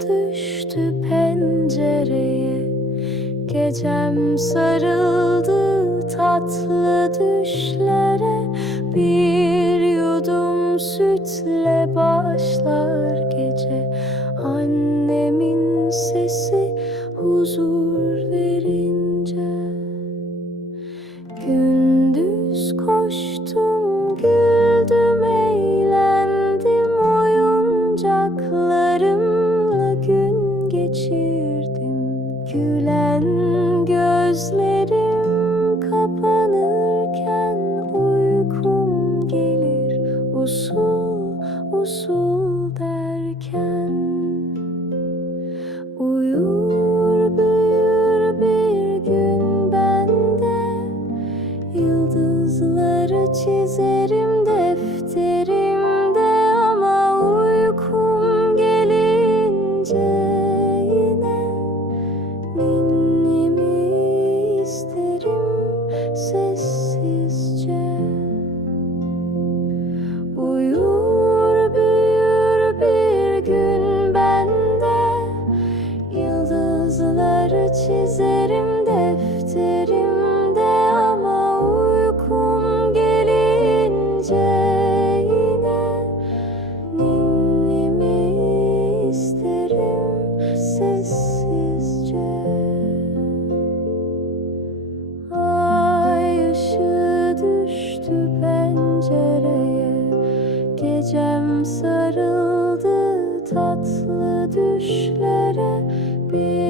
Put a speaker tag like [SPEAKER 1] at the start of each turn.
[SPEAKER 1] düştü pencereye. Gecem sarıldı tatlı düşlere. Bir yudum sütle başlar gece. Annemin sesi huzur verince. Gündüz koştum Gülen gözlerim kapanırken Yıldızları çizerim defterimde Ama uykum gelince yine Ninnimi isterim sessizce. Ay ışığı düştü pencereye Gecem sarıldı tatlı düşlere. Bir